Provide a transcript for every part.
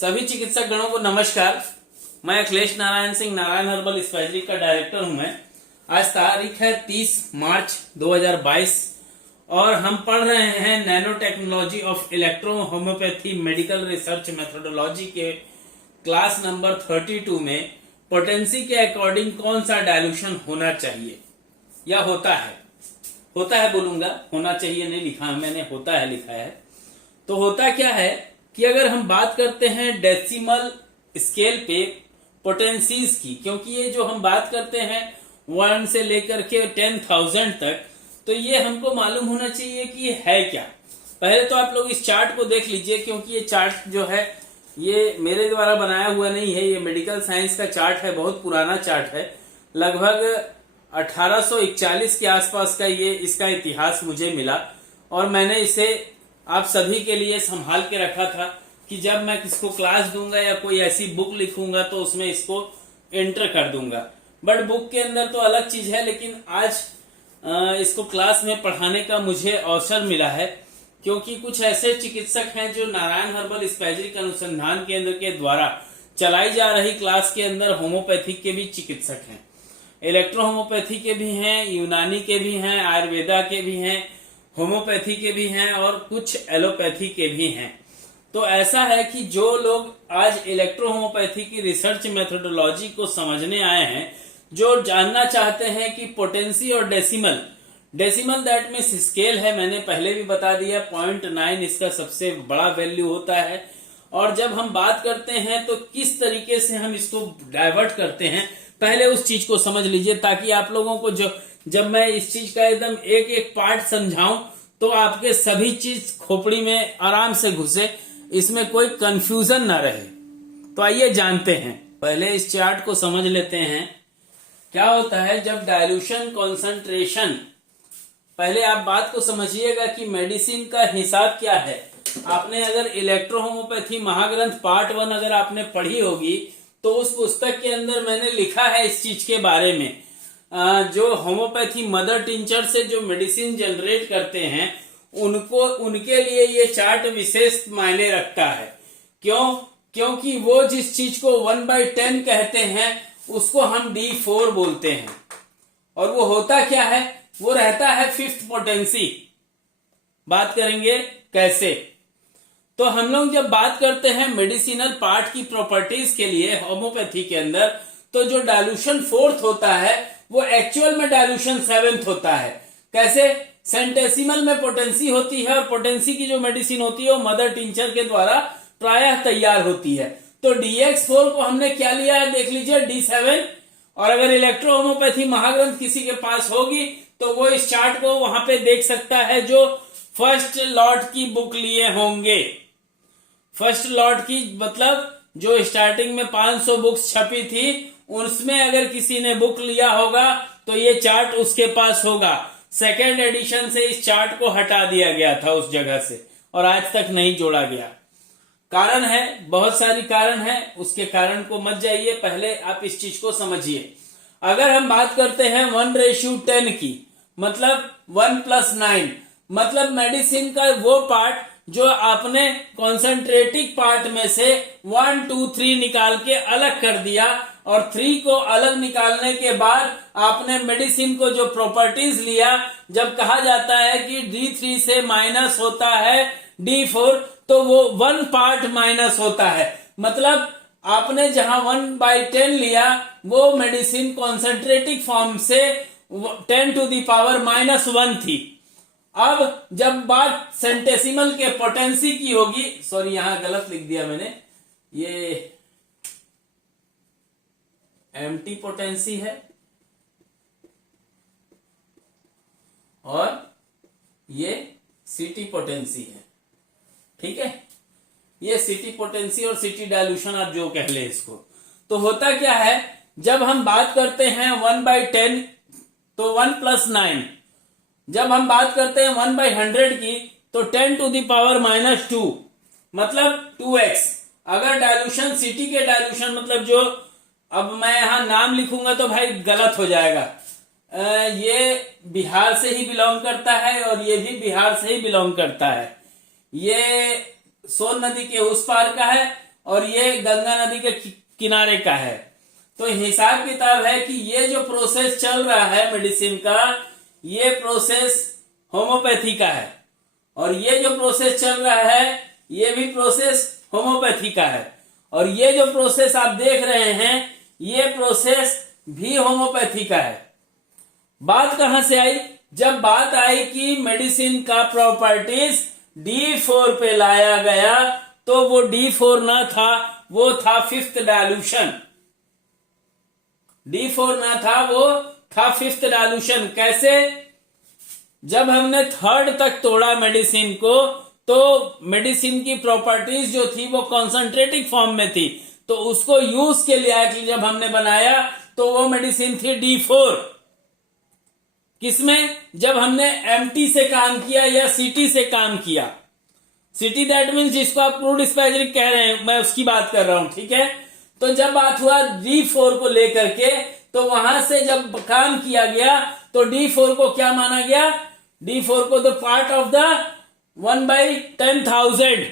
सभी चिकित्सक गणों को नमस्कार। मैं अखिलेश नारायण सिंह, नारायण हर्बल स्पेशलिस्ट का डायरेक्टर हूं। मैं आज तारीख है 30 मार्च 2022 और हम पढ़ रहे हैं nano technology of electro homeopathy medical research methodology के क्लास नंबर 32 में पोटेंसी के अकॉर्डिंग कौन सा डायल्यूशन होना चाहिए या होता है बोलूंगा, होना चाहिए नहीं लिखा है मैंने, होता है लिखा है। तो होता क्या है कि अगर हम बात करते हैं डेसिमल स्केल पे पोटेंसीज की, क्योंकि ये जो हम बात करते हैं 1 से लेकर के 10,000 तक, तो ये हमको मालूम होना चाहिए कि ये है क्या। पहले तो आप लोग इस चार्ट को देख लीजिए, क्योंकि ये चार्ट जो है ये मेरे द्वारा बनाया हुआ नहीं है, ये मेडिकल साइंस का चार्ट है, बहुत पुराना चार्ट है। लगभग 1841 के आसपास का ये इसका इतिहास मुझे मिला और मैंने इसे आप सभी के लिए संभाल के रखा था कि जब मैं किसको क्लास दूंगा या कोई ऐसी बुक लिखूंगा तो उसमें इसको एंटर कर दूंगा। बट बुक के अंदर तो अलग चीज है, लेकिन आज इसको क्लास में पढ़ाने का मुझे अवसर मिला है, क्योंकि कुछ ऐसे चिकित्सक हैं जो नारायण हर्बल स्पेशलिस्ट अनुसंधान केंद्र के द्वारा चलाई जा रही क्लास के अंदर होम्योपैथिक के भी चिकित्सक हैं, इलेक्ट्रो होम्योपैथी के भी हैं, यूनानी के भी हैं, आयुर्वेदा के भी हैं, होम्योपैथी के भी हैं और कुछ एलोपैथी के भी हैं। तो ऐसा है कि जो लोग आज इलेक्ट्रो होम्योपैथी की रिसर्च मेथोडोलॉजी को समझने आए हैं, जो जानना चाहते हैं कि पोटेंसी और डेसिमल दैट मीन्स स्केल है, मैंने पहले भी बता दिया 0.9 इसका सबसे बड़ा वैल्यू होता है। और जब हम बात करते हैं तो किस तरीके से हम इसको डाइवर्ट करते हैं, पहले उस चीज को समझ लीजिए, ताकि आप लोगों को जब मैं इस चीज का एकदम एक एक पार्ट समझाऊं तो आपके सभी चीज खोपड़ी में आराम से घुसे, इसमें कोई कंफ्यूजन ना रहे। तो आइए जानते हैं, पहले इस चार्ट को समझ लेते हैं। क्या होता है जब डायल्यूशन कॉन्सेंट्रेशन, पहले आप बात को समझिएगा कि मेडिसिन का हिसाब क्या है। आपने अगर इलेक्ट्रो होम्योपैथी महाग्रंथ पार्ट 1 अगर आपने पढ़ी होगी तो उस पुस्तक के अंदर मैंने लिखा है इस चीज के बारे में। जो होम्योपैथी मदर टिंचर से जो मेडिसिन जनरेट करते हैं उनके लिए ये चार्ट विशेष मायने रखता है। क्योंकि वो जिस चीज को 1/10 कहते हैं उसको हम D4 बोलते हैं, और वो होता क्या है, वो रहता है 5th पोटेंसी। बात करेंगे कैसे। तो हम लोग जब बात करते हैं मेडिसिनल पार्ट की प्रॉपर्टीज के लिए होम्योपैथी के अंदर, तो जो डायल्यूशन 4th होता है वो एक्चुअल में डायल्यूशन 7th होता है। कैसे? सेंटेसिमल में पोटेंसी होती है और पोटेंसी की जो मेडिसिन होती है वो मदर टिंचर के द्वारा प्रायः तैयार होती है। तो DX4 को हमने क्या लिया है देख लीजिए, D7। और अगर इलेक्ट्रो होम्योपैथी महाग्रंथ किसी के पास होगी तो वो इस चार्ट को वहां पे देख सकता है, जो फर्स्ट लॉट की बुक लिए होंगे। फर्स्ट लॉट की मतलब जो स्टार्टिंग में 500 बुक्स छपी थी, उसमें अगर किसी ने बुक लिया होगा तो ये चार्ट उसके पास होगा। सेकेंड एडिशन से इस चार्ट को हटा दिया गया था उस जगह से और आज तक नहीं जोड़ा गया। कारण है, बहुत सारी कारण है, उसके कारण को मत जाइए, पहले आप इस चीज को समझिए। अगर हम बात करते हैं 1:10 की, मतलब 1+9, मतलब मेडिसिन का वो पार्ट जो आपने कॉन्सेंट्रेटिक पार्ट में से 1, 2, 3 निकाल के अलग कर दिया, और 3 को अलग निकालने के बाद आपने मेडिसिन को जो प्रॉपर्टीज लिया, जब कहा जाता है कि D3 से माइनस होता है D4, तो वो 1 पार्ट माइनस होता है। मतलब आपने जहां 1/10 लिया वो मेडिसिन कॉन्सेंट्रेटिक फॉर्म से 10⁻⁻1 थी। अब जब बात सेंटेसिमल के पोटेंसी की होगी, सॉरी यहां गलत लिख दिया मैंने, ये एम्प्टी पोटेंसी है और ये सीटी पोटेंसी है, ठीक है। ये सीटी पोटेंसी और सीटी डायल्यूशन आप जो कह ले इसको। तो होता क्या है, जब हम बात करते हैं 1/10 तो 1+9, जब हम बात करते हैं 1/100 की तो 10⁻⁻2 मतलब 2x। अगर डायल्यूशन सीटी के डायल्यूशन मतलब जो, अब मैं यहां नाम लिखूंगा तो भाई गलत हो जाएगा, ये बिहार से ही बिलोंग करता है और ये भी बिहार से ही बिलोंग करता है। ये सोन नदी के उस पार का है और ये गंगा नदी के किनारे का है। तो हिसाब किताब है कि ये जो प्रोसेस चल रहा है मेडिसिन का, ये प्रोसेस होम्योपैथी का है, और ये जो प्रोसेस चल रहा है ये भी प्रोसेस होम्योपैथी का है, और ये जो प्रोसेस आप देख रहे हैं ये प्रोसेस भी होम्योपैथी का है। बात कहां से आई? जब बात आई कि मेडिसिन का प्रॉपर्टीज D4 पे लाया गया, तो वो D4 ना था, वो था फिफ्थ डायल्यूशन। D4 ना था, वो था फिफ्थ डायल्यूशन। कैसे? जब हमने थर्ड तक तोड़ा मेडिसिन को, तो मेडिसिन की प्रॉपर्टीज जो थी वो कॉन्सेंट्रेटिक फॉर्म में थी, तो उसको यूज के लिए कि जब हमने बनाया तो वो मेडिसिन थी D4। किसमें? जब हमने MT से काम किया या CT से काम किया। CT दैट मीन्स जिसको आप क्रूड स्पैजरिक कह रहे हैं, मैं उसकी बात कर रहा हूं, ठीक है। तो जब बात हुआ D4 को लेकर के, तो वहां से जब काम किया गया तो D4 को क्या माना गया? D4 को द पार्ट ऑफ द 1/10,000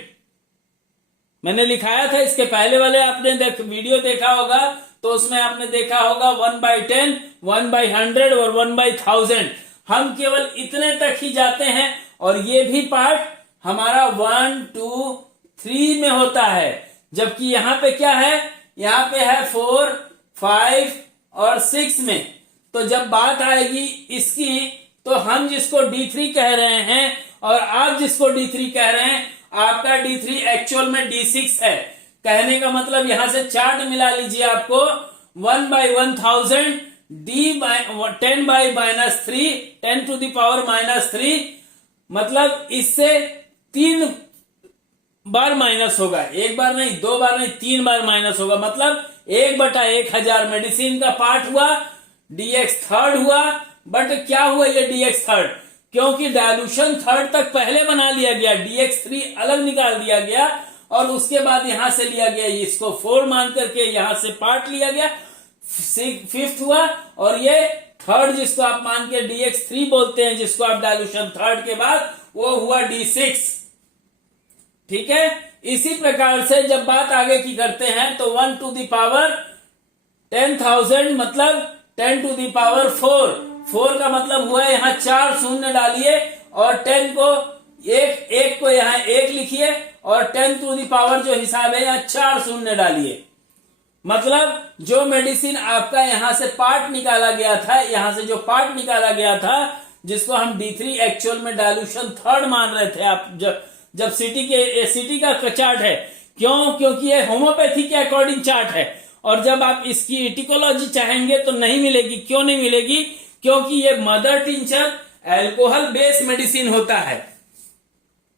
मैंने लिखाया था। इसके पहले वाले आपने वीडियो देखा होगा तो उसमें आपने देखा होगा 1/10, 1/100 और 1/1000। हम केवल इतने तक ही जाते हैं, और ये भी पार्ट हमारा 1, 2, 3 में होता है। जबकि यहां पे क्या है? यहां पे है 4, 5 और 6 में। तो जब बात आएगी इसकी, तो हम जिसको D3 कह रहे हैं और आप जिसको D3 कह रहे हैं, आपका D3 एक्चुअल में D6 है। कहने का मतलब यहां से चार्ट मिला लीजिए, आपको 1/1000 10/-3 10⁻³ मतलब इससे 3 बार माइनस होगा। एक बार नहीं, 2 बार नहीं, 3 बार माइनस होगा। मतलब 1/1000 मेडिसिन का पार्ट हुआ, DX थर्ड हुआ। बट क्या हुआ ये DX थर्ड? क्योंकि डायल्यूशन थर्ड तक पहले बना लिया गया, DX3 अलग निकाल दिया गया, और उसके बाद यहां से लिया गया, इसको 4 मान करके यहां से पार्ट लिया गया, फिफ्थ हुआ, और ये थर्ड जिसको आप मान के DX3 बोलते हैं, जिसको आप डायल्यूशन थर्ड के बाद, वो हुआ D6। ठीक है। इसी प्रकार से जब बात आगे की करते हैं तो 1/10,000 मतलब 10⁴। 4 का मतलब हुआ यहां 4 शून्य डालिए, और 10 को एक को यहां 1 लिखिए, और 10⁻, जो हिसाब है यहां 4 शून्य डालिए। मतलब जो मेडिसिन आपका यहां से पार्ट निकाला गया था, यहां से जो पार्ट निकाला गया था, जिसको हम D3 एक्चुअल में डायल्यूशन थर्ड मान रहे थे, आप जब सिटी का चार्ट है। क्यों? क्योंकि ये होम्योपैथी के अकॉर्डिंग चार्ट है, और जब आप इसकी इटिकोलॉजी चाहेंगे तो नहीं मिलेगी। क्यों नहीं मिलेगी? क्योंकि ये mother tincture alcohol based medicine होता है,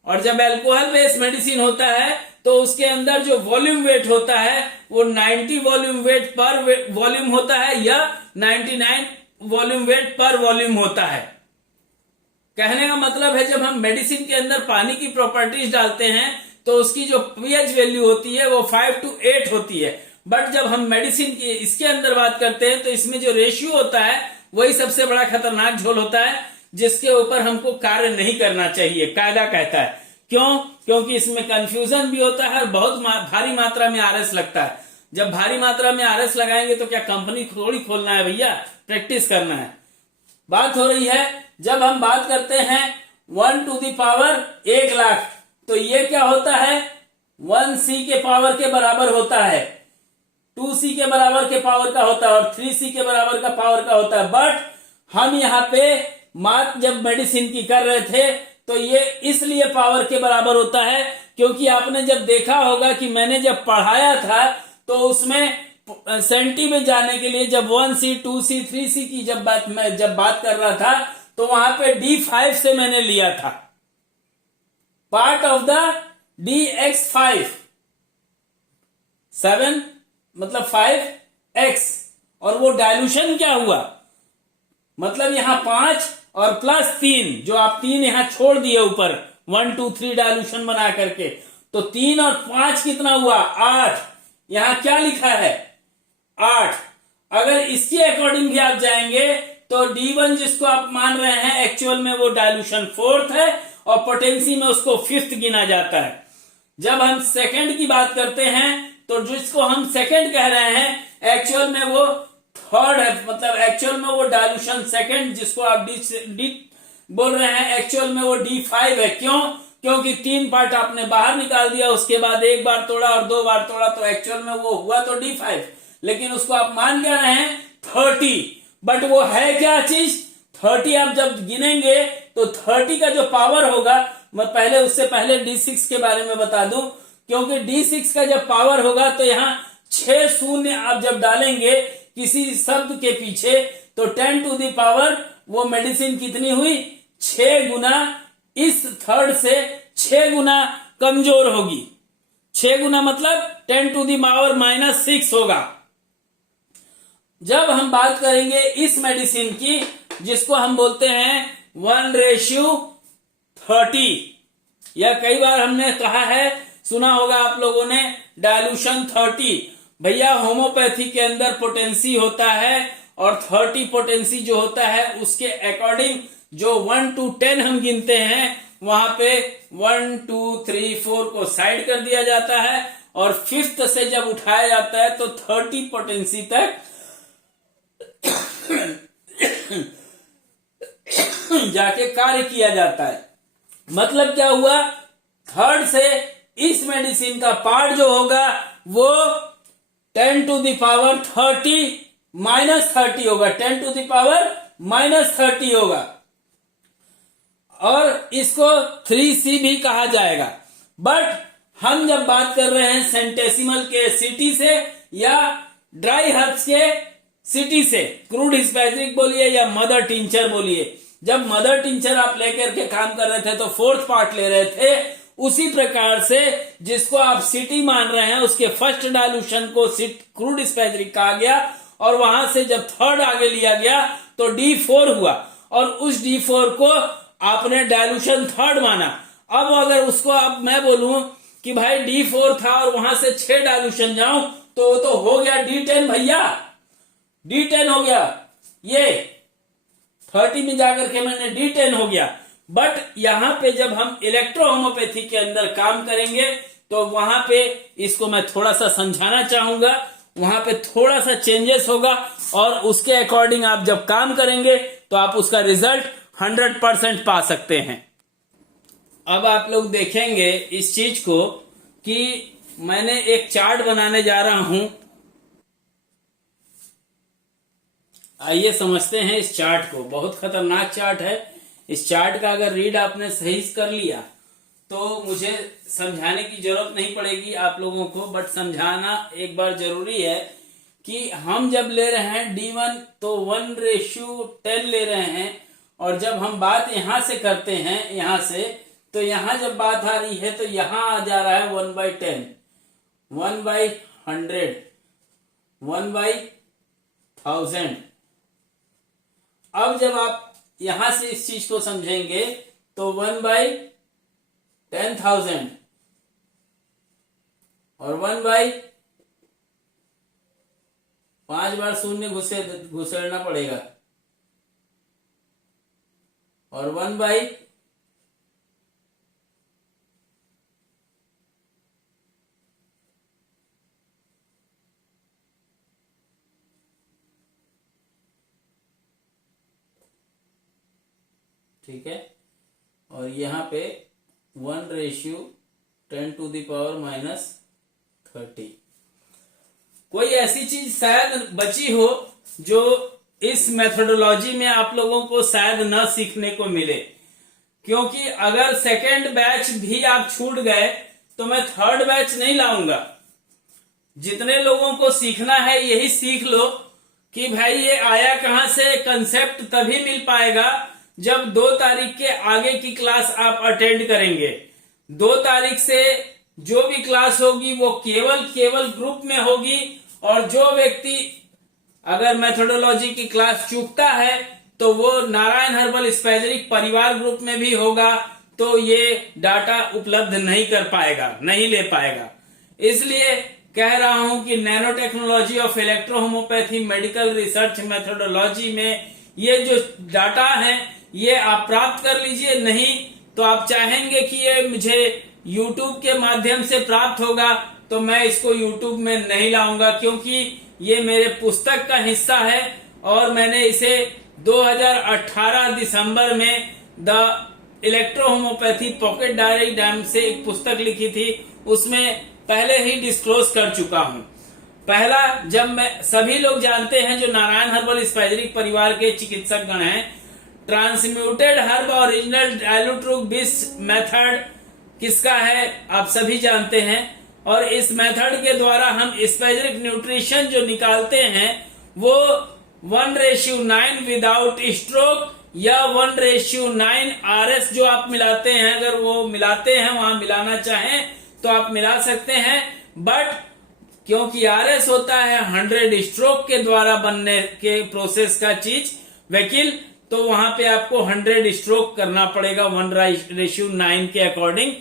और जब अल्कोहल बेस्ड मेडिसिन होता है तो उसके अंदर जो वॉल्यूम वेट होता है वो 90 वॉल्यूम वेट पर वॉल्यूम होता है, या 99 वॉल्यूम वेट पर वॉल्यूम होता है। कहने का मतलब है जब हम मेडिसिन के अंदर पानी की प्रॉपर्टीज डालते हैं तो उसकी जो pH वैल्यू होती है वो 5 to 8 होती है। बट जब हम मेडिसिन की इसके अंदर बात करते हैं तो इसमें जो रेशियो होता है वही सबसे बड़ा खतरनाक झोल होता है, जिसके ऊपर हमको कार्य नहीं करना चाहिए, कायदा कहता है। क्यों? क्योंकि इसमें कंफ्यूजन भी होता है, बहुत भारी मात्रा में RS लगता है। जब भारी मात्रा में RS लगाएंगे तो क्या कंपनी थोड़ी खोलना है भैया, प्रैक्टिस करना है। बात हो रही है जब हम बात करते हैं 1/1,00,000, तो ये क्या होता है? 1C के पावर के बराबर होता है, 2C के बराबर के पावर का होता है, और 3C के बराबर का पावर का होता है। बट हम यहाँ पे मात जब मेडिसिन की कर रहे थे तो ये इसलिए पावर के बराबर होता है क्योंकि आपने जब देखा होगा कि मैंने जब पढ़ाया था तो उसमें सेंटी में जाने के लिए जब 1C, 2C, 3C की जब बात कर रहा था तो वहां पे D5 से मैंने लिया था, पार्ट ऑफ द DX5, 7 मतलब 5X, और वो डायल्यूशन क्या हुआ? मतलब यहां 5 और प्लस 3, जो आप 3 यहां छोड़ दिए ऊपर, 1, 2, 3 डायल्यूशन बना करके, तो 3 और 5 कितना हुआ? 8। यहां क्या लिखा है? 8। अगर इसके अकॉर्डिंग भी आप जाएंगे तो D1 जिसको आप मान रहे हैं एक्चुअल में वो डायल्यूशन 4th है, और पोटेंसी में उसको 5th गिना जाता है। जब हम सेकंड की बात करते हैं तो जिसको हम सेकंड कह रहे हैं एक्चुअल में वो थर्ड है, मतलब एक्चुअल में वो डायल्यूशन सेकंड जिसको आप डी बोल रहे हैं, एक्चुअल में वो D5 है। क्यों? क्योंकि 3 पार्ट आपने बाहर निकाल दिया, उसके बाद 1 बार तोड़ा और 2 बार तोड़ा, तो एक्चुअल में वो हुआ तो D5, लेकिन उसको आप मान क्या रहे हैं 30, बट वो है क्या चीज 30। आप जब गिनेंगे तो 30 का जो पावर होगा, मैं पहले उससे पहले D6 के बारे में बता दूं, क्योंकि D6 का जब पावर होगा तो यहाँ 6 शून्य आप जब डालेंगे किसी शब्द के पीछे तो 10 टू द पावर वो मेडिसिन कितनी हुई 6 गुना, इस थर्ड से 6 गुना कमजोर होगी। 6 गुना मतलब 10 टू द पावर -6 होगा। जब हम बात करेंगे इस मेडिसिन की जिसको हम बोलते हैं 1:30, या कई बार हमने कहा है, सुना होगा आप लोगों ने डायल्यूशन 30। भैया होम्योपैथी के अंदर पोटेंसी होता है और 30 पोटेंसी जो होता है उसके अकॉर्डिंग जो 1 to 10 हम गिनते हैं वहां पे 1 2 3 4 को साइड कर दिया जाता है और 5th से जब उठाया जाता है तो 30 पोटेंसी तक जाके कार्य किया जाता है। मतलब क्या हुआ, थर्ड से इस मेडिसिन का पार्ट जो होगा वो 10 टू द पावर 30 -30 होगा, 10 टू द पावर -30 होगा, और इसको 3C भी कहा जाएगा। बट हम जब बात कर रहे हैं सेंटेसिमल के सिटी से या ड्राई हर्ब्स के सिटी से, क्रूड हिस्पैथ्रिक बोलिए या मदर टिंचर बोलिए, जब मदर टिंचर आप लेकर के काम कर रहे थे तो 4th पार्ट ले रहे थे, उसी प्रकार से जिसको आप सिटी मान रहे हैं उसके फर्स्ट डायल्यूशन को क्रूड हिस्पैथ्रिक कहा गया और वहां से जब थर्ड आगे लिया गया तो D4 हुआ और उस D4 को आपने डायल्यूशन थर्ड माना। अब अगर उसको अब मैं बोलूं कि भाई D4 था और वहां से 6 डायल्यूशन जाऊं तो वो तो हो गया D10 भैया, D10 हो गया, ये 30 में जाकर के मैंने D10 हो गया। बट यहां पे जब हम इलेक्ट्रो होम्योपैथी के अंदर काम करेंगे तो वहां पे इसको मैं थोड़ा सा समझाना चाहूंगा, वहां पे थोड़ा सा चेंजेस होगा और उसके अकॉर्डिंग आप जब काम करेंगे तो आप उसका रिजल्ट 100% पा सकते हैं। अब आप लोग देखेंगे इस चीज को कि मैंने एक चार्ट बनाने जा रहा हूं, आइए समझते हैं इस चार्ट को। बहुत खतरनाक चार्ट है। इस चार्ट का अगर रीड आपने सही कर लिया तो मुझे समझाने की जरूरत नहीं पड़ेगी आप लोगों को, बट समझाना एक बार जरूरी है कि हम जब ले रहे हैं D1 तो 1:10 ले रहे हैं, और जब हम बात यहां से करते हैं यहां से, तो यहां जब बात आ रही है तो यहां आ जा रहा है 1/10, 1/100, 1/1000। अब जब आप यहां से इस चीज को समझेंगे तो 1/10,000 और 1/5 बार शून्य घुसेड़ना पड़ेगा और 1/, ठीक है, और यहां पे 1:10 टू द पावर -30। कोई ऐसी चीज शायद बची हो जो इस मेथोडोलॉजी में आप लोगों को शायद न सीखने को मिले, क्योंकि अगर सेकेंड बैच भी आप छूट गए तो मैं थर्ड बैच नहीं लाऊंगा। जितने लोगों को सीखना है यही सीख लो कि भाई ये आया कहां से। कंसेप्ट तभी मिल पाएगा जब 2 तारीख के आगे की क्लास आप अटेंड करेंगे। 2 तारीख से जो भी क्लास होगी वो केवल ग्रुप में होगी, और जो व्यक्ति अगर मेथोडोलॉजी की क्लास चूकता है तो वो नारायण हर्बल स्पैजरिक परिवार ग्रुप में भी होगा, तो ये डाटा उपलब्ध नहीं कर पाएगा, नहीं ले पाएगा। इसलिए कह रहा हूं कि nano technology of electro homeopathy medical research methodology में ये जो डाटा है ये आप प्राप्त कर लीजिए। नहीं तो आप चाहेंगे कि ये मुझे YouTube के माध्यम से प्राप्त होगा तो मैं इसको YouTube में नहीं लाऊंगा, क्योंकि ये मेरे पुस्तक का हिस्सा है और मैंने इसे 2018 दिसंबर में the electro homeopathy pocket diary नाम से एक पुस्तक लिखी थी, उसमें पहले ही डिस्क्लोज कर चुका हूं। पहला, जब मैं, सभी लोग जानते हैं जो नारायण हर्बल स्पाइसजेरिक परिवार के चिकित्सक गण हैं, ट्रांसम्यूटेड हर्ब ओरिजिनल डायलूट्रुक बिस मेथड किसका है आप सभी जानते हैं। और इस मेथड के द्वारा हम स्पाइसजेरिक न्यूट्रिशन जो निकालते हैं वो 1:9 विदाउट स्ट्रोक या 1:9 RS जो आप मिलाते हैं, अगर वो मिलाते हैं, वहां मिलाना चाहें तो आप मिला सकते हैं, बट क्योंकि RS होता है 100 स्ट्रोक के द्वारा बनने के प्रोसेस का चीज वकील, तो वहां पे आपको 100 स्ट्रोक करना पड़ेगा 1:9 के अकॉर्डिंग,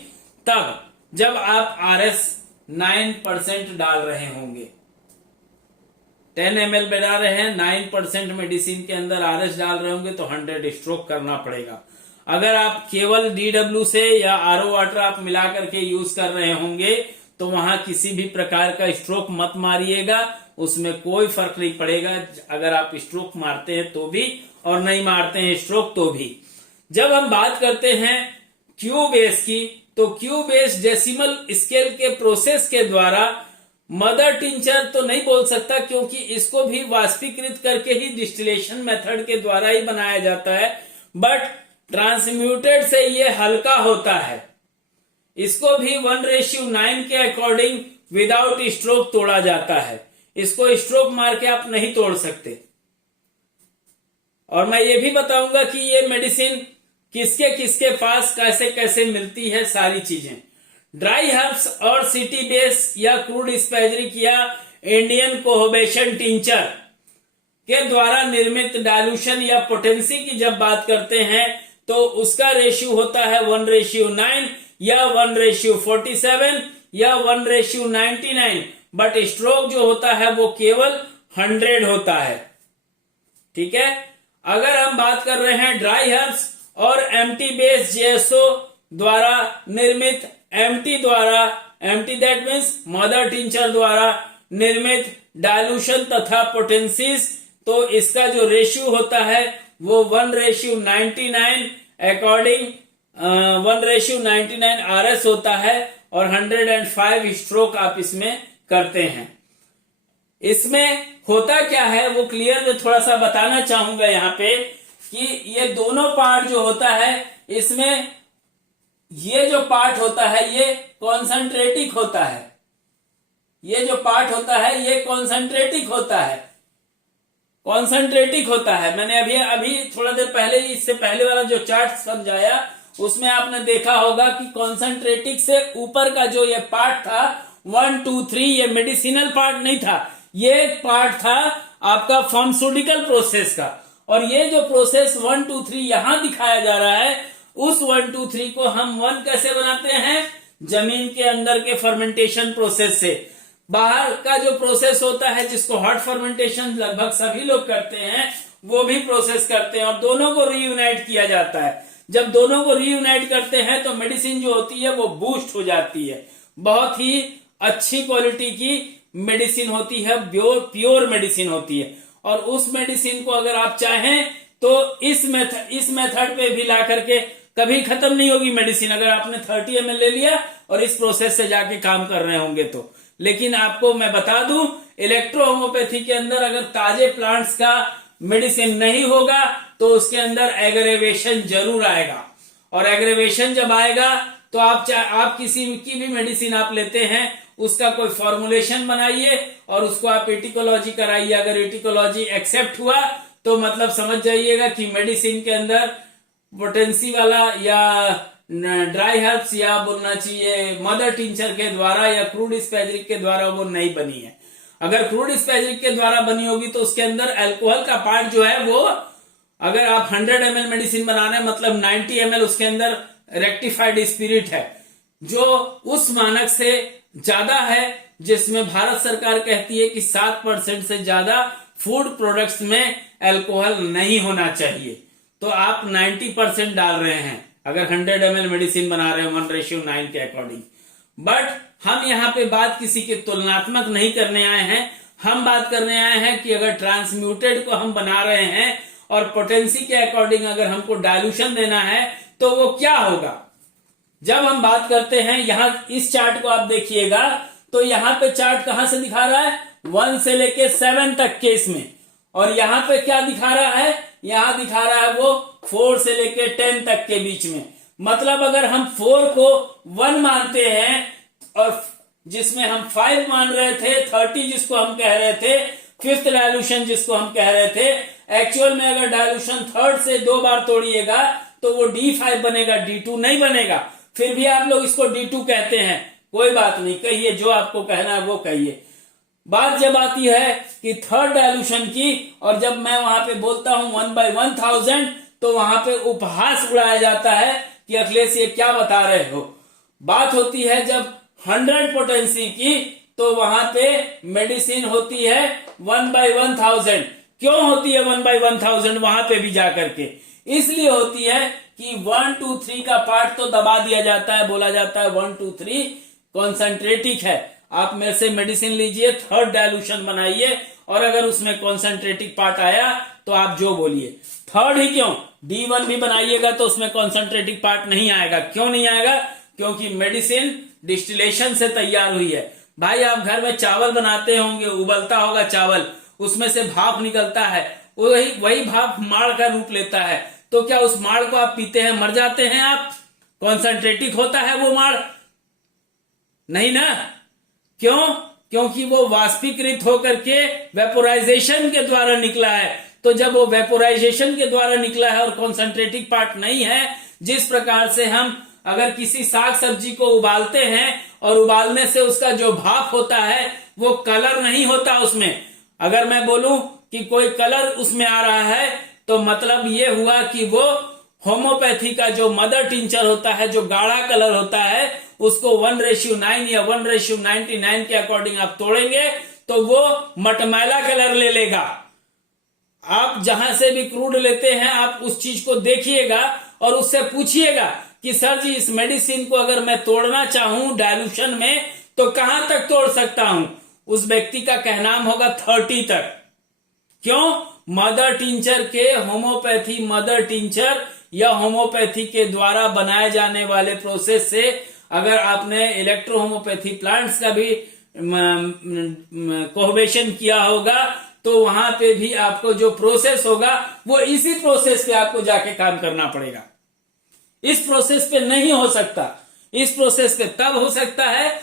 तब जब आप RS 9% डाल रहे होंगे। 10 ml बना रहे हैं, 9% मेडिसिन के अंदर RS डाल रहे होंगे तो 100 स्ट्रोक करना पड़ेगा। अगर आप केवल DW से या RO वाटर आप मिला करके यूज कर रहे होंगे तो वहां किसी भी प्रकार का स्ट्रोक मत मारिएगा, उसमें कोई फर्क नहीं पड़ेगा अगर आप स्ट्रोक मारते हैं तो भी और नहीं मारते हैं स्ट्रोक तो भी। जब हम बात करते हैं क्यूबेस की, तो क्यूबेस डेसिमल स्केल के प्रोसेस के द्वारा, मदर टिंचर तो नहीं बोल सकता क्योंकि इसको भी वाष्पीकृत करके ही डिस्टिलेशन मेथड के द्वारा ही बनाया जाता है, बट ट्रांसम्यूटेड से ये हल्का होता है, इसको भी 1:9 के अकॉर्डिंग विदाउट स्ट्रोक तोड़ा जाता है, इसको स्ट्रोक मार के आप नहीं तोड़ सकते। और मैं ये भी बताऊंगा कि ये मेडिसिन किसके किसके पास कैसे कैसे मिलती है, सारी चीजें। ड्राई हर्ब्स और सिटी बेस या क्रूड स्पाइसजेरिक या इंडियन कोहोबेशन टिंचर के द्वारा निर्मित डायलूशन या पोटेंसी की जब बात करते हैं तो उसका रेशियो होता है 1:9 या 1:47 या 1:99, बट स्ट्रोक जो होता है वो केवल 100 होता है। ठीक है, अगर हम बात कर रहे हैं ड्राई हर्ब्स और एम्प्टी बेस जेएसओ द्वारा निर्मित, empty that means mother tincture द्वारा निर्मित डायलूशन तथा पोटेंसीज, तो इसका जो रेशियो होता है वो 1:99 अकॉर्डिंग 1:99 RS होता है और 105 स्ट्रोक आप इसमें करते हैं। इसमें होता क्या है वो क्लियर मैं थोड़ा सा बताना चाहूंगा यहाँ पे कि ये दोनों पार्ट जो होता है, इसमें ये जो पार्ट होता है ये कॉन्सेंट्रेटिक होता है, ये जो पार्ट होता है ये कॉन्सेंट्रेटिक होता है। मैंने अभी थोड़ा देर पहले इससे पहले वाला जो चार्ट समझाया उसमें आपने देखा होगा कि कॉन्सेंट्रेटिक से ऊपर का जो ये पार्ट था 1 2 3, ये मेडिसिनल पार्ट नहीं था, ये पार्ट था आपका फार्मास्यूटिकल प्रोसेस का। और ये जो प्रोसेस 1 2 3 यहां दिखाया जा रहा है, उस 1 2 3 को हम 1 कैसे बनाते हैं, जमीन के अंदर के फर्मेंटेशन प्रोसेस से। बाहर का जो प्रोसेस होता है जिसको हॉट फर्मेंटेशन लगभग सभी लोग करते हैं, वो भी प्रोसेस करते हैं और दोनों को रीयूनाइट किया जाता है। जब दोनों को रीयूनाइट करते हैं तो मेडिसिन जो होती है वो बूस्ट हो जाती है, बहुत ही अच्छी क्वालिटी की मेडिसिन होती है, प्योर मेडिसिन होती है। और उस मेडिसिन को अगर आप चाहें तो इस मेथड पे भी ला करके कभी खत्म नहीं होगी मेडिसिन, अगर आपने 30 ml ले लिया और इस प्रोसेस से जाके काम कर रहे होंगे तो। लेकिन आपको मैं बता दूं, इलेक्ट्रो होम्योपैथी के अंदर अगर ताजे प्लांट्स का मेडिसिन नहीं होगा तो उसके अंदर एग्रेवेशन जरूर आएगा, और एग्रेवेशन जब आएगा तो आप किसी की भी मेडिसिन आप लेते हैं उसका कोई फॉर्मुलेशन बनाइए और उसको आप एटिकोलॉजी कराइए। अगर एटिकोलॉजी एक्सेप्ट हुआ तो मतलब समझ जाइएगा कि मेडिसिन के अंदर पोटेंसी वाला या ड्राई हर्ब्स या बोलना चाहिए मदर टिंचर के द्वारा या क्रूड स्पाइसजेरिक के द्वारा वो नहीं बनी है। अगर क्रूड स्पाइसजेरिक के द्वारा बनी होगी तो उसके अंदर अल्कोहल का पार्ट जो है वो, अगर आप 100 ml मेडिसिन बना रहे हैं मतलब 90 ml उसके अंदर रेक्टिफाइड स्पिरिट है जो उस मानक से ज्यादा है, जिसमें भारत सरकार कहती है कि 7% से ज्यादा फूड प्रोडक्ट्स में अल्कोहल नहीं होना चाहिए, तो आप 90% डाल रहे हैं अगर 100 ml मेडिसिन बना रहे हैं 1:9 के अकॉर्डिंग। बट हम यहाँ पे बात किसी के तुलनात्मक नहीं करने आए हैं, हम बात करने आए हैं कि अगर ट्रांसम्यूटेड को हम बना रहे हैं और पोटेंसी के अकॉर्डिंग अगर हमको डायल्यूशन देना है तो वो क्या होगा। जब हम बात करते हैं, यहां इस चार्ट को आप देखिएगा तो यहां पे चार्ट कहां से दिखा रहा है, 1 से लेके 7 तक के इसमें, और यहां पे क्या दिखा रहा है, यहां दिखा रहा है वो 4 से लेके 10 तक के बीच में। मतलब अगर हम 4 को 1 मानते हैं और जिसमें हम 5 मान रहे थे, 30 जिसको हम कह रहे थे, 5th डायल्यूशन जिसको हम कह रहे थे, एक्चुअल में अगर डायल्यूशन 3rd से 2 बार तोड़िएगा तो वो D5 बनेगा, D2 नहीं बनेगा। फिर भी आप लोग इसको D2 कहते हैं, कोई बात नहीं, कहिए जो आपको कहना है वो कहिए। बात जब आती है कि 3rd डायल्यूशन की, और जब मैं वहां पे बोलता हूं 1/1000 तो वहां पे उपहास उड़ाया जाता है कि अखिलेश ये क्या बता रहे हो। बात होती है जब 100 पोटेंसी की तो वहां पे मेडिसिन होती है 1/1000। क्यों होती है 1/1000 वहां पे भी जाकर के? इसलिए होती है कि 1 2 3 का पार्ट तो दबा दिया जाता है, बोला जाता है 1 2 3 कॉन्सेंट्रेटिक है। आप मेरे से मेडिसिन लीजिए, 3rd डायल्यूशन बनाइए, और अगर उसमें कॉन्सेंट्रेटिक पार्ट आया तो आप जो बोलिए। 3rd ही क्यों, D1 भी बनाइएगा तो उसमें कॉन्सेंट्रेटिक पार्ट नहीं आएगा। क्यों नहीं आएगा? क्योंकि मेडिसिन डिस्टिलेशन से तैयार हुई है। भाई आप घर में चावल बनाते होंगे, उबलता होगा चावल, उसमें से भाप निकलता है, वही भाप माड़ का रूप लेता है। तो क्या उस माड़ को आप पीते हैं, मर जाते हैं आप? कॉन्सेंट्रेटिक होता है वो माड़? नहीं ना। क्यों? क्योंकि वो वाष्पीकृत होकर के वेपोराइजेशन के द्वारा निकला है। तो जब वो वेपोराइजेशन के द्वारा निकला है और कॉन्सेंट्रेटिक पार्ट नहीं है, जिस प्रकार से हम अगर किसी साग सब्जी को उबालते हैं और उबालने से उसका जो भाप होता है वो कलर नहीं होता उसमें। अगर मैं बोलूं कि कोई कलर उसमें आ रहा है तो मतलब ये हुआ कि वो होम्योपैथी का जो मदर टिंचर होता है, जो गाढ़ा कलर होता है, उसको 1:9 या 1:99 के अकॉर्डिंग आप तोड़ेंगे तो वो मटमैला कलर ले लेगा। आप जहां से भी क्रूड लेते हैं आप उस चीज को देखिएगा और उससे पूछिएगा कि सर जी इस मेडिसिन को अगर मैं तोड़ना चाहूं डायल्यूशन में तो कहां तक तोड़ सकता हूं? उस व्यक्ति का कहनाम होगा 30 तक। क्यों? मदर टिंचर के होम्योपैथी मदर टिंचर या होम्योपैथी के द्वारा बनाए जाने वाले प्रोसेस से, अगर आपने इलेक्ट्रो होम्योपैथी प्लांट्स का भी कोहबेशन किया होगा तो वहां पे भी आपको जो प्रोसेस होगा वो इसी प्रोसेस पे आपको जाके काम करना पड़ेगा। इस प्रोसेस पे नहीं हो सकता। इस प्रोसेस पे तब हो सकता है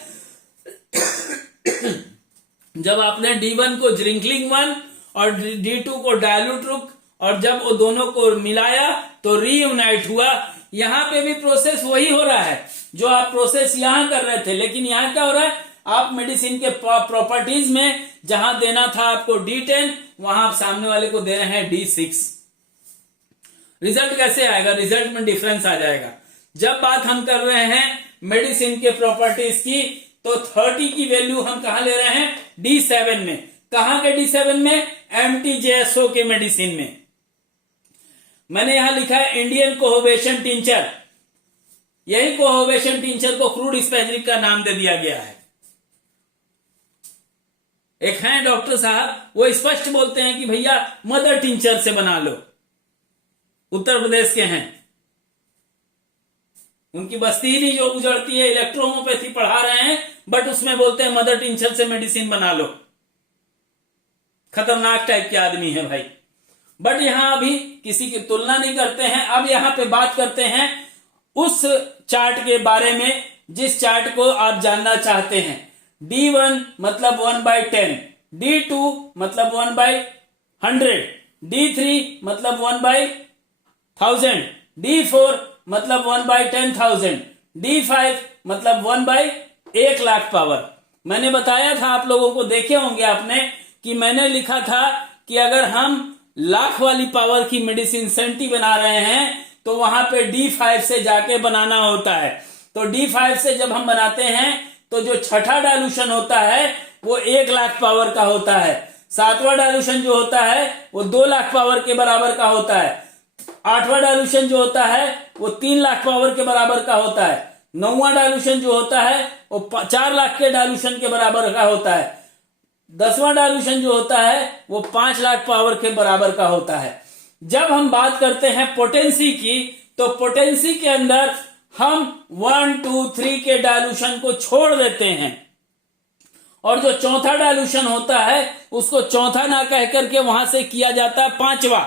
जब आपने D1 को ड्रिंकलिंग 1 और D2 को डायल्यूट रुक, और जब वो दोनों को मिलाया तो रीयूनाइट हुआ। यहां पे भी प्रोसेस वही हो रहा है जो आप प्रोसेस यहां कर रहे थे, लेकिन यहां क्या हो रहा है, आप मेडिसिन के प्रॉपर्टीज में जहां देना था आपको D10 वहां आप सामने वाले को दे रहे हैं D6। रिजल्ट कैसे आएगा? रिजल्ट में डिफरेंस आ जाएगा। जब बात हम कर रहे हैं मेडिसिन के प्रॉपर्टीज की तो 30 की वैल्यू हम कहां ले रहे हैं? D7 में। कहां के D7 में? MTJSO के मेडिसिन में। मैंने यहां लिखा है इंडियन कोहोबेशन टिंचर। यही कोहोबेशन टिंचर को क्रूड स्पेजरिक का नाम दे दिया गया है। एक हैं डॉक्टर साहब, वो स्पष्ट बोलते हैं कि भैया मदर टिंचर से बना लो। उत्तर प्रदेश के हैं, उनकी बस्ती ही नहीं जो उजड़ती है, इलेक्ट्रो होम्योपैथी पढ़ा रहे हैं बट उसमें बोलते हैं मदर टिंचर से मेडिसिन बना लो। खतरनाक टाइप के आदमी है भाई। बट यहां अभी किसी की तुलना नहीं करते हैं। अब यहां पे बात करते हैं उस चार्ट के बारे में जिस चार्ट को आप जानना चाहते हैं। D1 मतलब 1/10, D2 मतलब 1/100, D3 मतलब 1/1000, D4 मतलब 1/10,000, D5 मतलब 1/1,00,000 पावर। मैंने बताया था आप लोगों को, देखे होंगे आपने कि मैंने लिखा था कि अगर हम लाख वाली पावर की मेडिसिन सेंटी बना रहे हैं तो वहां पे D5 से जाके बनाना होता है। तो D5 से जब हम बनाते हैं तो जो छठा डायल्यूशन होता है वो 1,00,000 पावर का होता है। 7वां डायल्यूशन जो होता है वो 2,00,000 पावर के बराबर का होता है। 8वां डायल्यूशन जो होता है वो 3 लाख पावर के बराबर का होता है। 9वां डायल्यूशन जो होता है वो 4 लाख के डायल्यूशन के बराबर का होता है। 10वां डायल्यूशन जो होता है वो 5 लाख पावर के बराबर का होता है। जब हम बात करते हैं पोटेंसी की, तो पोटेंसी के अंदर हम 1, 2, 3 के डायल्यूशन को छोड़ देते हैं और जो चौथा डायल्यूशन होता है उसको चौथा ना कह करके वहां से किया जाता है 5वां।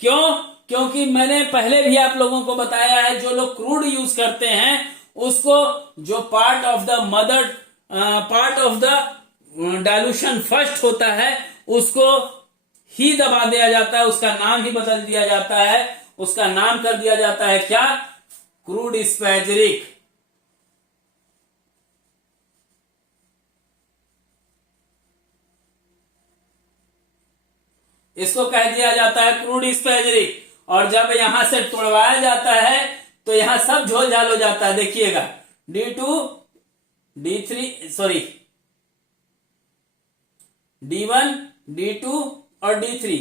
क्यों? क्योंकि मैंने पहले भी आप लोगों को बताया है, जो लोग क्रूड यूज करते हैं उसको जो part of the dilution first होता है उसको ही दबा दिया जाता है, उसका नाम ही बदल दिया जाता है, उसका नाम कर दिया जाता है क्या? क्रूड स्पैजरिक। इसको कह दिया जाता है क्रूड स्पैजरिक। और जब यहां से तोड़वाया जाता है तो यहां सब झोल झाल हो जाता है। देखिएगा D2, D3 sorry D1, D2 और D3,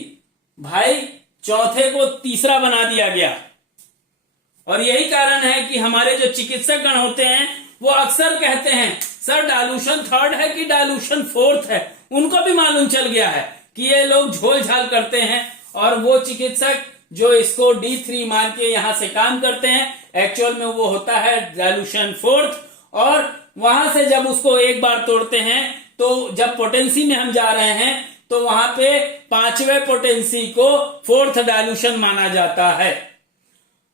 भाई चौथे को तीसरा बना दिया गया। और यही कारण है कि हमारे जो चिकित्सक गण होते हैं वो अक्सर कहते हैं सर डायल्यूशन 3rd है कि डायल्यूशन 4th है। उनको भी मालूम चल गया है कि ये लोग झोल झाल करते हैं और वो चिकित्सक जो इसको D3 मान के यहां से काम करते हैं, एक्चुअल में वो होता है डायल्यूशन 4th। और वहां से जब उसको एक बार तोड़ते हैं तो जब पोटेंसी में हम जा रहे हैं तो वहां पे 5वें पोटेंसी को 4th डायल्यूशन माना जाता है।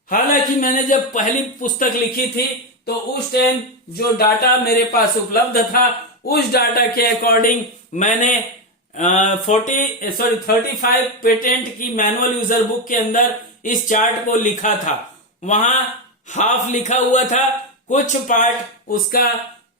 हालांकि मैंने जब पहली पुस्तक लिखी थी तो उस टाइम जो डाटा मेरे पास उपलब्ध था उस डाटा के अकॉर्डिंग मैंने 35 पेटेंट की मैनुअल यूजर बुक के अंदर इस चार्ट को लिखा था। वहां हाफ लिखा हुआ था, कुछ पार्ट उसका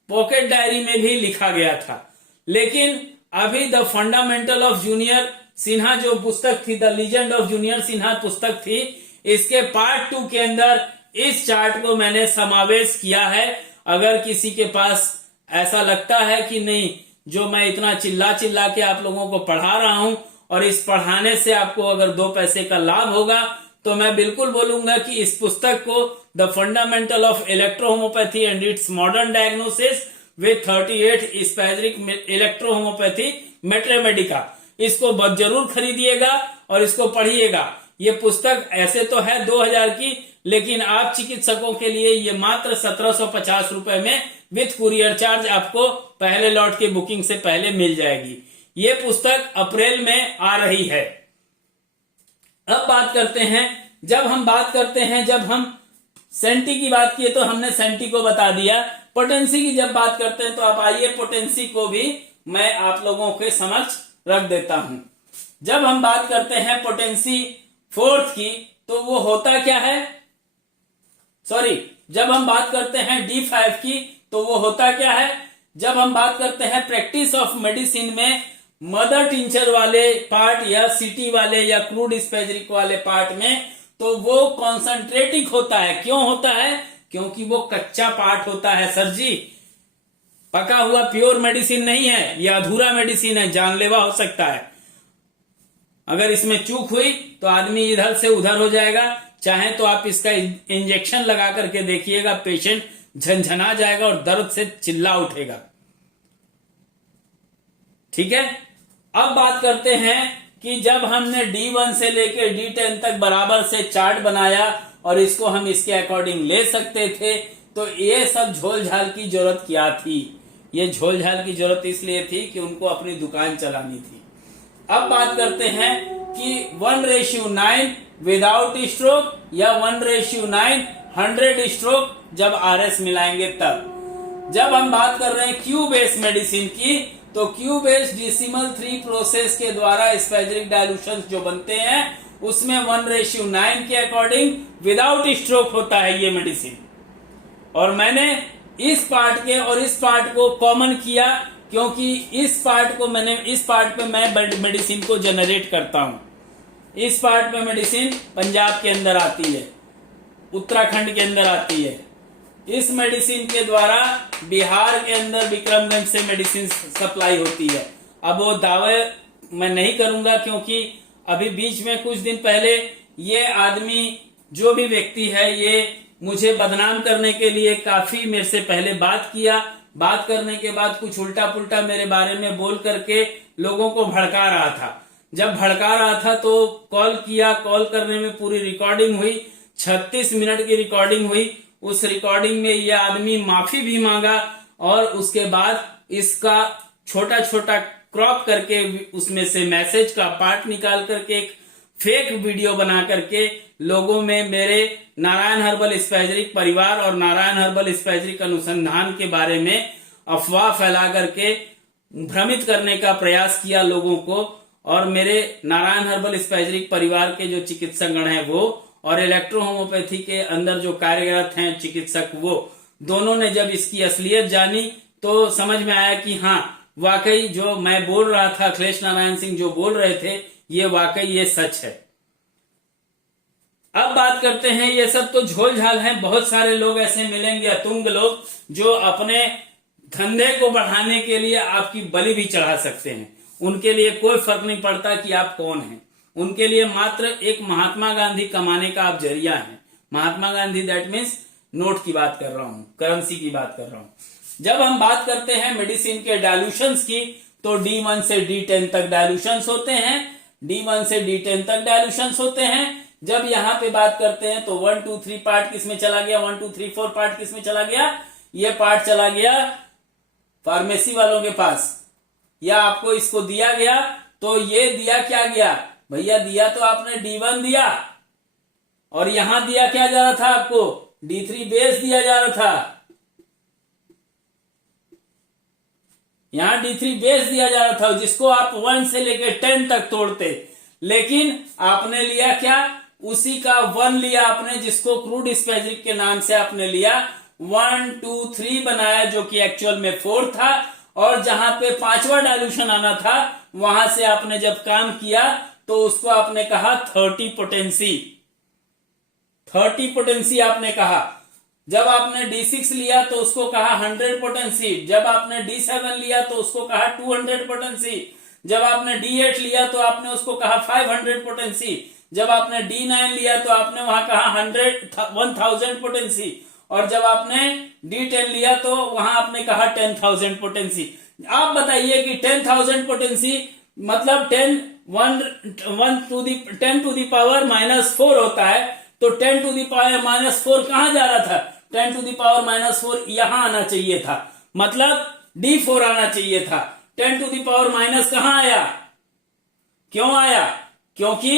पॉकेट डायरी में भी लिखा गया था। लेकिन अभी the fundamental of junior Sinha जो पुस्तक थी, the legend of junior Sinha पुस्तक थी, इसके पार्ट 2 के अंदर इस चार्ट को मैंने समावेश किया है। अगर किसी के पास ऐसा लगता है कि नहीं, जो मैं इतना चिल्ला चिल्ला के आप लोगों को पढ़ा रहा हूं और इस पढ़ाने से आपको अगर 2 पैसे का लाभ होगा, तो मैं बिल्कुल बोलूंगा कि इस पुस्तक को the fundamental of electrohomeopathy and its modern diagnosis with 38 spagyric electrohomeopathy materia medica, इसको जरूर खरीदिएगा और इसको पढ़िएगा। ये पुस्तक ऐसे तो है 2000 की, लेकिन आप चिकित्सकों के लिए ये मात्र 1750 रुपए में विथ कुरियर चार्ज आपको पहले लॉट की बुकिंग से पहले मिल जाएगी। ये पुस्तक अप्रैल में आ रही है। अब बात करते हैं, जब हम सेंटी की बात किए तो हमने सेंटी को बता दिया। पोटेंसी की जब बात करते हैं तो आप आइए पोटेंसी को भी मैं आप लोगों के समक्ष रख देता हूं। जब हम बात करते हैं पोटेंसी 4th की तो वो होता क्या है, जब हम बात करते हैं D5 की तो वो होता क्या है। जब हम बात करते हैं प्रैक्टिस ऑफ मेडिसिन में मदर टिंचर वाले पार्ट या सिटी वाले या क्रूड स्पैजरिक वाले पार्ट में, तो वो कॉन्सेंट्रेटिक होता है। क्यों होता है? क्योंकि वो कच्चा पार्ट होता है सर जी, पका हुआ प्योर मेडिसिन नहीं है, यह अधूरा मेडिसिन है, जानलेवा हो सकता है। अगर इसमें चूक हुई तो आदमी इधर से उधर हो जाएगा। चाहे तो आप इसका इंजेक्शन लगा करके देखिएगा, पेशेंट झनझना जाएगा और दर्द से चिल्ला उठेगा। ठीक है, अब बात करते हैं कि जब हमने D1 से लेकर D10 तक बराबर से चार्ट बनाया और इसको हम इसके अकॉर्डिंग ले सकते थे, तो ये सब झोल झाल की जरूरत क्या थी? ये झोल झाल की जरूरत इसलिए थी कि उनको अपनी दुकान चलानी थी। अब बात करते हैं कि 1:9 विदाउट स्ट्रोक या 1:9 100 स्ट्रोक जब RS मिलाएंगे तब। जब हम बात कर रहे हैं क्यू बेस मेडिसिन की, तो क्यू बेस डेसिमल 3 प्रोसेस के द्वारा स्पैजरिक डायल्यूशन जो बनते हैं उसमें 1:9 के अकॉर्डिंग विदाउट स्ट्रोक होता है ये मेडिसिन। और मैंने इस पार्ट के और इस पार्ट को कॉमन किया क्योंकि इस पार्ट पे मैं मेडिसिन को जनरेट करता हूं। इस पार्ट पे मेडिसिन पंजाब के अंदर आती है, उत्तराखंड के अंदर आती है। इस मेडिसिन के द्वारा बिहार के अंदर विक्रमगंज से मेडिसिन सप्लाई होती है। अब वो दावे मैं नहीं करूंगा क्योंकि अभी बीच में कुछ दिन पहले ये आदमी जो भी व्यक्ति है ये मुझे बदनाम करने के लिए काफी मेरे से पहले बात किया। बात करने के बाद कुछ उल्टा पुल्टा मेरे बारे में बोल करके लोगों को भड़का रहा था। जब भड़का रहा था तो कॉल किया, कॉल करने में पूरी रिकॉर्डिंग हुई, 36 मिनट की रिकॉर्डिंग हुई। उस रिकॉर्डिंग में ये आदमी माफी भी मांगा और उसके बाद इसका छोटा छोटा क्रॉप करके उसमें से मैसेज का पार्ट निकाल करके एक फेक वीडियो बना करके लोगों में मेरे नारायण हर्बल स्पैजरिक परिवार और नारायण हर्बल स्पैजरिक अनुसंधान के बारे में अफवाह फैला करके भ्रमित करने का प्रयास किया लोगों को। और मेरे नारायण हर्बल स्पैजरिक परिवार के जो चिकित्सक गण हैं वो और इलेक्ट्रो होम्योपैथी के अंदर जो कार्यरत हैं चिकित्सक, वो दोनों ने जब इसकी असलियत जानी तो समझ में आया कि हाँ वाकई जो मैं बोल रहा था, अखिलेश नारायण सिंह जो बोल रहे थे, ये वाकई ये सच है। अब बात करते हैं, ये सब तो झोल झाल है। बहुत सारे लोग ऐसे मिलेंगे अतुंग लोग जो अपने धंधे को बढ़ाने के लिए आपकी बलि भी चढ़ा सकते हैं। उनके लिए कोई फर्क नहीं पड़ता कि आप कौन हैं। उनके लिए मात्र एक महात्मा गांधी कमाने का आप जरिया हैं। Mahatma Gandhi that means note की बात कर रहा हूं, करेंसी की बात कर रहा हूं। जब हम बात करते हैं मेडिसिन के डायल्यूशंस की तो D1 से D10 तक डायल्यूशंस होते हैं। D1 से D10 तक डायल्यूशंस होते हैं। जब यहाँ पे बात करते हैं तो 1 2 3 पार्ट किसमें चला गया, 1 2 3 4 पार्ट किसमें चला गया, ये पार्ट चला गया फार्मेसी वालों के पास, या आपको इसको दिया गया। तो ये दिया क्या गया भैया, दिया तो आपने D1 दिया और यहां दिया क्या जा रहा था आपको, D3 बेस दिया जा रहा था। यहां D3 बेस दिया जा रहा था जिसको आप 1 से लेकर 10 तक तोड़ते, लेकिन आपने लिया क्या, उसी का 1 लिया आपने, जिसको क्रूड स्पैजरिक के नाम से आपने लिया। 1 2 3 बनाया जो कि एक्चुअल में 4 था, और जहां पे 5वां डायल्यूशन आना था वहां से आपने जब काम किया तो उसको आपने कहा 30 पोटेंसी। 30 पोटेंसी आपने कहा। जब आपने D6 लिया तो उसको कहा 100 पोटेंसी। जब आपने D7 लिया तो उसको कहा 200 पोटेंसी। जब आपने D8 लिया तो आपने उसको कहा 500 पोटेंसी। जब आपने D9 लिया तो आपने वहां कहा 1000 पोटेंसी। और जब आपने D10 लिया तो वहां आपने कहा 10,000 पोटेंसी। आप बताइए कि 10,000 पोटेंसी मतलब 10 टू दी पावर -4 होता है, तो 10 टू दी पावर -4 कहां जा रहा था, 10 टू दी पावर -4 यहां आना चाहिए था, मतलब D4 आना चाहिए था। 10 टू दी पावर माइनस कहां आया, क्यों आया, क्योंकि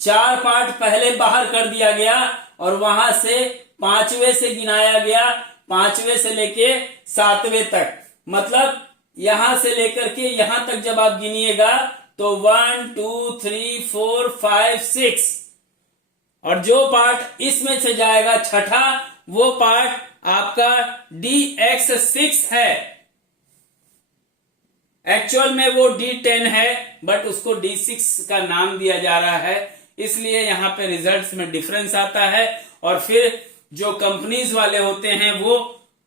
4 पार्ट पहले बाहर कर दिया गया और वहां से 5वें से गिनाया गया, 5वें से लेके 7वें तक, मतलब यहां से लेकर के यहां तक जब आप गिनिएगा तो 1 2 3 4 5 6, और जो पार्ट इसमें से जाएगा छठा, वो पार्ट आपका DX6 है। एक्चुअल में वो D10 है, बट उसको D6 का नाम दिया जा रहा है, इसलिए यहां पे रिजल्ट्स में डिफरेंस आता है। और फिर जो कंपनीज वाले होते हैं वो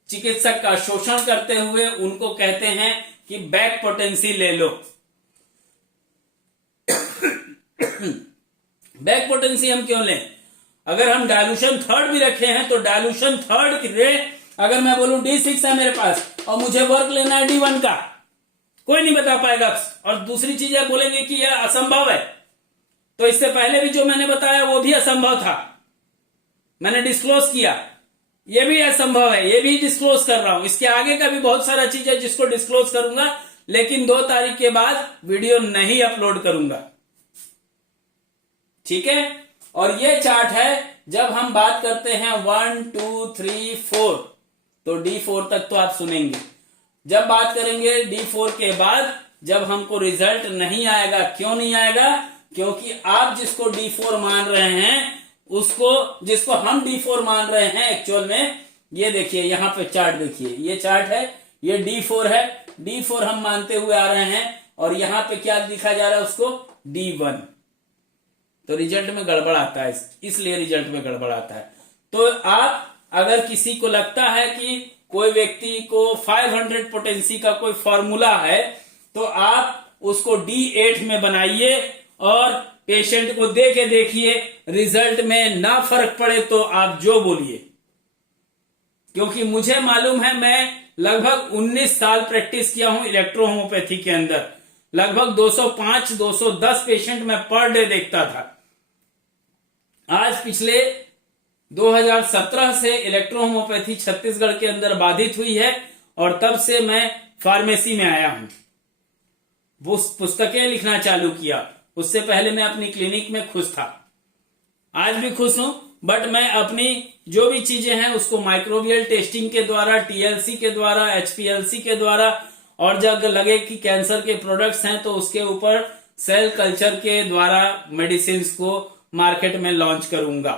चिकित्सक का शोषण करते हुए उनको कहते हैं कि बैक पोटेंसी ले लो। बैक पोटेंसी हम क्यों लें, अगर हम डायल्यूशन थर्ड भी रखे हैं तो डायल्यूशन थर्ड की रे, अगर मैं बोलूं D6 है मेरे पास और मुझे वर्क लेना है D1 का, कोई नहीं बता पाएगा। और दूसरी चीज है बोलेंगे कि यह असंभव है, तो इससे पहले भी जो मैंने बताया वो भी असंभव था, मैंने डिस्क्लोज किया, ये भी असंभव है, ये भी डिस्क्लोज कर रहा हूं। इसके आगे का भी बहुत सारा चीज है जिसको डिस्क्लोज करूंगा, लेकिन 2 तारीख के बाद वीडियो नहीं अपलोड करूंगा, ठीक है। और ये चार्ट है, जब हम बात करते हैं 1 2 3 4, तो D4 तक तो आप सुनेंगे। जब बात करेंगे D4 के बाद, जब हमको रिजल्ट नहीं आएगा, क्यों नहीं आएगा, क्योंकि आप जिसको D4 मान रहे हैं, उसको जिसको हम D4 मान रहे हैं, एक्चुअल में ये देखिए यहां पे चार्ट देखिए, ये चार्ट है, ये D4 है, D4 हम मानते हुए आ रहे हैं, और यहां पे क्या लिखा जा रहा है उसको D1, तो रिजल्ट में गड़बड़ आता है, इसलिए रिजल्ट में गड़बड़ आता है। तो आप अगर किसी को लगता है कि कोई व्यक्ति को 500 पोटेंसी का कोई फॉर्मूला है, तो आप उसको D8 में बनाइए और पेशेंट को दे के देखिए, रिजल्ट में ना फर्क पड़े तो आप जो बोलिए, क्योंकि मुझे मालूम है, मैं लगभग 19 साल प्रैक्टिस किया हूं इलेक्ट्रो होम्योपैथी के अंदर। लगभग 205-210 पेशेंट मैं पर डे देखता था। आज पिछले 2017 से इलेक्ट्रो होम्योपैथी छत्तीसगढ़ के अंदर बाधित हुई है और तब से मैं फार्मेसी में आया हूं, वो पुस्तकें लिखना चालू किया। उससे पहले मैं अपनी क्लिनिक में खुश था, आज भी खुश हूं, बट मैं अपनी जो भी चीजें हैं उसको माइक्रोबियल टेस्टिंग के द्वारा, टीएलसी के द्वारा, एचपीएलसी के द्वारा, और जब लगे कि कैंसर के प्रोडक्ट्स हैं तो उसके ऊपर सेल कल्चर के द्वारा मेडिसिन को मार्केट में लॉन्च करूंगा।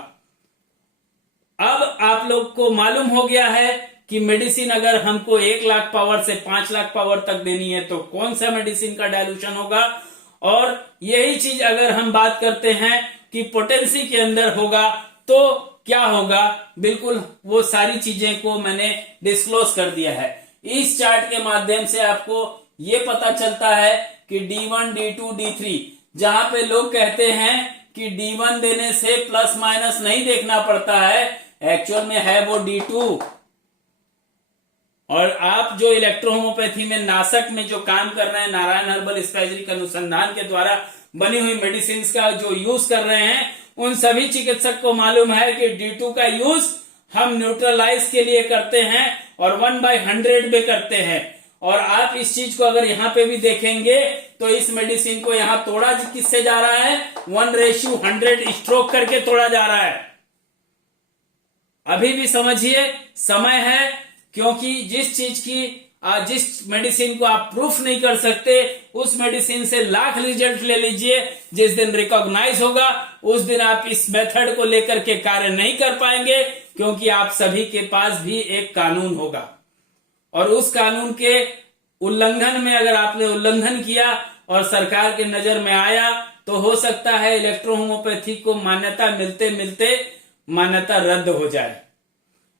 अब आप लोग को मालूम हो गया है कि मेडिसिन अगर हमको 1 लाख पावर से 5 लाख पावर तक देनी है तो कौन सा मेडिसिन का डायल्यूशन होगा, और यही चीज अगर हम बात करते हैं कि पोटेंसी के अंदर होगा तो क्या होगा, बिल्कुल वो सारी चीजें को मैंने डिस्क्लोज कर दिया है। इस चार्ट के माध्यम से आपको ये पता चलता है कि D1, D2, D3, जहां पे लोग कहते हैं कि D1 देने से प्लस माइनस नहीं देखना पड़ता है, एक्चुअल में है वो D2। और आप जो इलेक्ट्रो होम्योपैथी में नासक में जो काम कर रहे हैं, नारायण हर्बल स्पाइसरी अनुसंधान के द्वारा बनी हुई मेडिसिन का जो यूज कर रहे हैं, उन सभी चिकित्सक को मालूम है कि D2 का यूज हम न्यूट्रलाइज के लिए करते हैं और 1/100 में करते हैं। और आप इस चीज को अगर यहाँ पे भी देखेंगे तो इस मेडिसिन को यहाँ तोड़ा किससे जा रहा है, 1:100 स्ट्रोक करके तोड़ा जा रहा है। अभी भी समझिए, समय है, क्योंकि जिस चीज की जिस मेडिसिन को आप प्रूफ नहीं कर सकते, उस मेडिसिन से लाख रिजल्ट ले लीजिए, जिस दिन रिकॉग्नाइज होगा उस दिन आप इस मेथड को लेकर के कार्य नहीं कर पाएंगे, क्योंकि आप सभी के पास भी एक कानून होगा और उस कानून के उल्लंघन में अगर आपने उल्लंघन किया और सरकार के नजर में आया तो हो सकता है इलेक्ट्रो होम्योपैथी को मान्यता मिलते मिलते मान्यता रद्द हो जाए।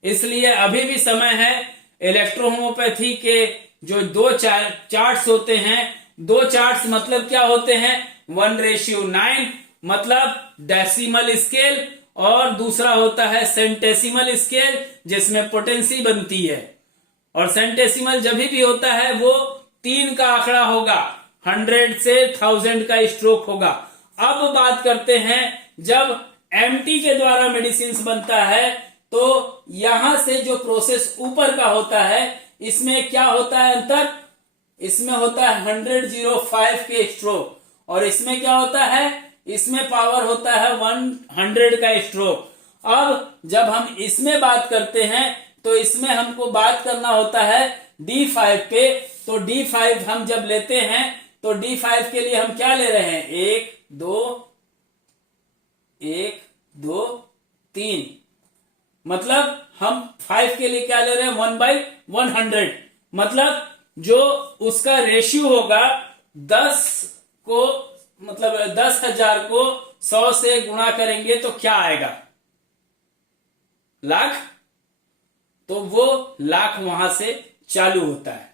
इसलिए अभी भी समय है। इलेक्ट्रो होम्योपैथी के जो 2 चार्ट्स होते हैं, 2 चार्ट्स मतलब क्या होते हैं, 1:9 मतलब डेसिमल स्केल, और दूसरा होता है सेंटेसिमल स्केल जिसमें पोटेंसी बनती है। और सेंटेसिमल जब भी होता है वो 3 का आंकड़ा होगा, 100 से 1000 का स्ट्रोक होगा। अब बात करते हैं जब एमटी के द्वारा मेडिसिन बनता है तो यहां से जो प्रोसेस ऊपर का होता है, इसमें क्या होता है अंतर, इसमें होता है 100-05 के स्ट्रोक, और इसमें क्या होता है, इसमें पावर होता है 100 का स्ट्रोक। अब जब हम इसमें बात करते हैं तो इसमें हमको बात करना होता है D5 पे। तो D5 हम जब लेते हैं तो D5 के लिए हम क्या ले रहे हैं, 1 2 3, मतलब हम 5 के लिए क्या ले रहे हैं, 1/100, मतलब जो उसका रेशियो होगा 10 को, मतलब 10,000 को 100 से गुणा करेंगे तो क्या आएगा, लाख। तो वो लाख वहां से चालू होता है।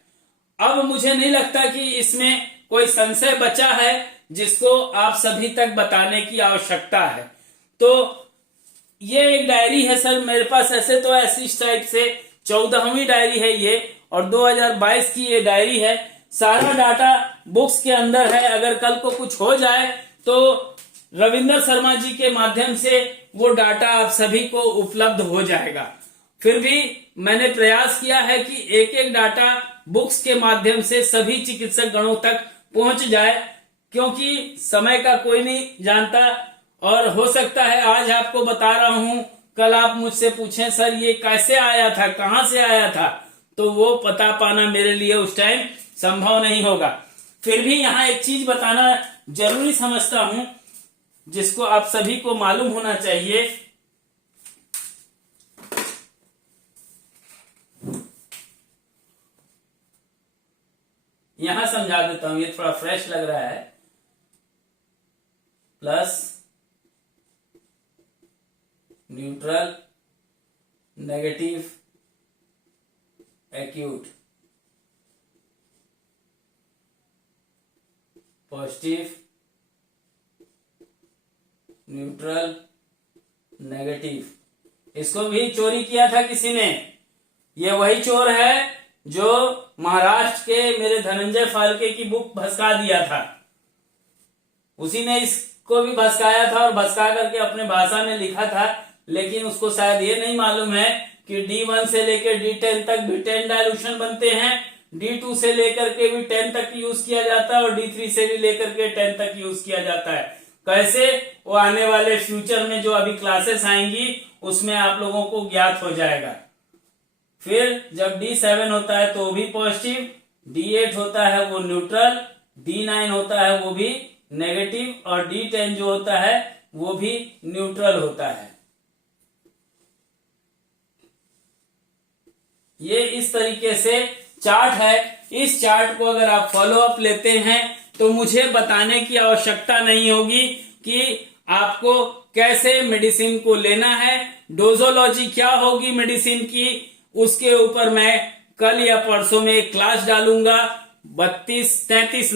अब मुझे नहीं लगता कि इसमें कोई संशय बचा है जिसको आप सभी तक बताने की आवश्यकता है। तो ये एक डायरी है सर मेरे पास, ऐसे तो ऐसी टाइप से 14वीं डायरी है ये, और 2022 की ये डायरी है। सारा डाटा बुक्स के अंदर है। अगर कल को कुछ हो जाए तो रविंद्र शर्मा जी के माध्यम से वो डाटा आप सभी को उपलब्ध हो जाएगा। फिर भी मैंने प्रयास किया है कि एक एक डाटा बुक्स के माध्यम से सभी चिकित्सक गणों तक पहुंच जाए, क्योंकि समय का कोई नहीं जानता, और हो सकता है आज आपको बता रहा हूं, कल आप मुझसे पूछें सर ये कैसे आया था, कहां से आया था, तो वो पता पाना मेरे लिए उस टाइम संभव नहीं होगा। फिर भी यहां एक चीज बताना जरूरी समझता हूं जिसको आप सभी को मालूम होना चाहिए। यहां समझा देता हूं, ये थोड़ा फ्रेश लग रहा है। Plus, neutral, negative, acute, positive, neutral, negative. इसको भी चोरी किया था किसी ने। ये वही चोर है जो महाराष्ट्र के मेरे धनंजय फाल्के की बुक भसका दिया था। उसी ने इसको भी भसकाया था और भसका करके अपने भाषा में लिखा था, लेकिन उसको शायद ये नहीं मालूम है कि D1 से लेकर D10 तक भी 10 डायल्यूशन बनते हैं, D2 से लेकर के भी 10 तक यूज किया जाता है और D3 से भी लेकर के 10 तक यूज किया जाता है। कैसे, वो आने वाले फ्यूचर में जो अभी क्लासेस आएंगी उसमें आप लोगों को ज्ञात हो जाएगा। फिर जब D7 होता है तो वो भी पॉजिटिव, D8 होता है वो न्यूट्रल, D9 होता है वो भी नेगेटिव और D10 जो होता है वो भी न्यूट्रल होता है। ये इस तरीके से चार्ट है। इस चार्ट को अगर आप फॉलो अप लेते हैं तो मुझे बताने की आवश्यकता नहीं होगी कि आपको कैसे मेडिसिन को लेना है, डोजोलॉजी क्या होगी मेडिसिन की, उसके ऊपर मैं कल या परसों में एक क्लास डालूंगा। 34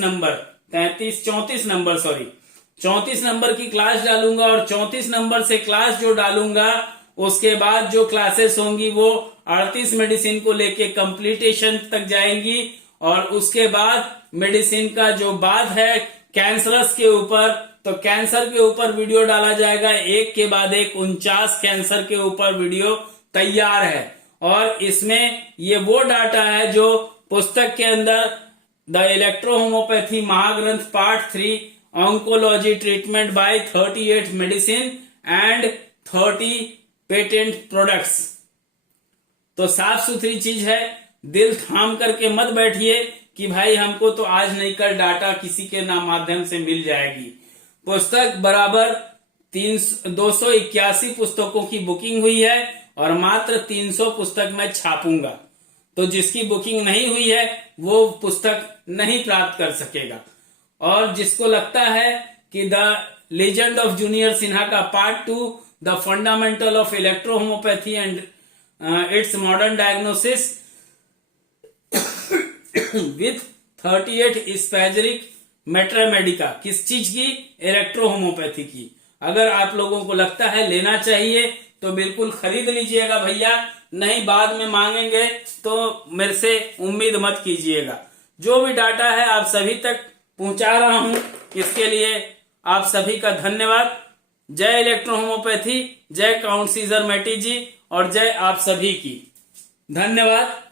नंबर की क्लास डालूंगा और 34 नंबर से क्लास जो डालूंगा उसके बाद जो क्लासेस होंगी वो 38 मेडिसिन को लेके कंप्लीटेशन तक जाएंगी। और उसके बाद मेडिसिन का जो बात है कैंसरस के ऊपर, तो कैंसर के ऊपर वीडियो डाला जाएगा, एक के बाद एक 49 कैंसर के ऊपर वीडियो तैयार है। और इसमें ये वो डाटा है जो पुस्तक के अंदर द इलेक्ट्रोहोमोपैथी महाग्रंथ part 3 oncology treatment by 38 medicine and 30 patent products. तो साफ सुथरी चीज है, दिल थाम करके मत बैठिए कि भाई हमको तो आज नहीं कल डाटा किसी के नाम माध्यम से मिल जाएगी। पुस्तक बराबर 281 पुस्तकों की बुकिंग हुई है और मात्र 300 पुस्तक मैं छापूंगा। तो जिसकी बुकिंग नहीं हुई है वो पुस्तक नहीं प्राप्त कर सकेगा। और जिसको लगता है कि the legend of junior Sinha का part 2 the fundamental of electrohomeopathy and its modern diagnosis with 38 spagyric materia medica, किस चीज की, इलेक्ट्रोहोमोपैथी की, अगर आप लोगों को लगता है लेना चाहिए तो बिल्कुल खरीद लीजिएगा भैया, नहीं बाद में मांगेंगे तो मेरे से उम्मीद मत कीजिएगा। जो भी डाटा है आप सभी तक पहुंचा रहा हूं, इसके लिए आप सभी का धन्यवाद। जय इलेक्ट्रोहोमोपैथी, जय काउंट सीजर मैटी जी और जय आप सभी की। धन्यवाद।